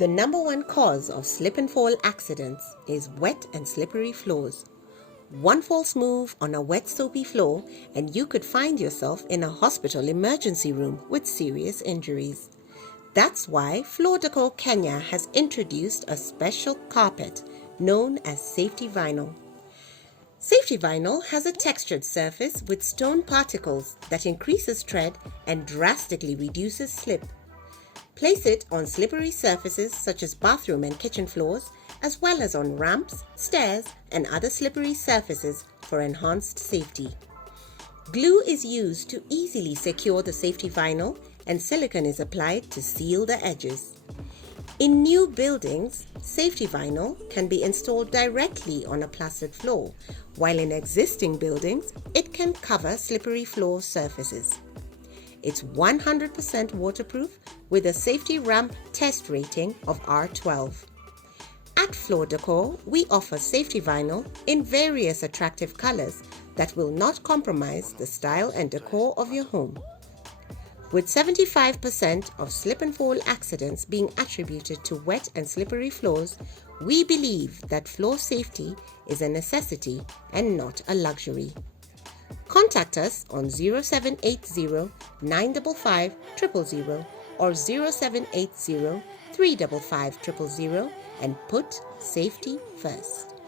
The number one cause of slip and fall accidents is wet and slippery floors. One false move on a wet soapy floor and you could find yourself in a hospital emergency room with serious injuries. That's why Floor Decor Kenya has introduced a special carpet known as safety vinyl. Safety vinyl has a textured surface with stone particles that increases tread and drastically reduces slip. Place it on slippery surfaces such as bathroom and kitchen floors, as well as on ramps, stairs, and other slippery surfaces for enhanced safety. Glue is used to easily secure the safety vinyl, and silicone is applied to seal the edges. In new buildings, safety vinyl can be installed directly on a plastered floor, while in existing buildings, it can cover slippery floor surfaces. It's 100% waterproof with a safety ramp test rating of R12. At Floor Decor, we offer safety vinyl in various attractive colors that will not compromise the style and decor of your home. With 75% of slip and fall accidents being attributed to wet and slippery floors, we believe that floor safety is a necessity and not a luxury. Contact us on 0780 955 000 or 0780 355 000 and put safety first.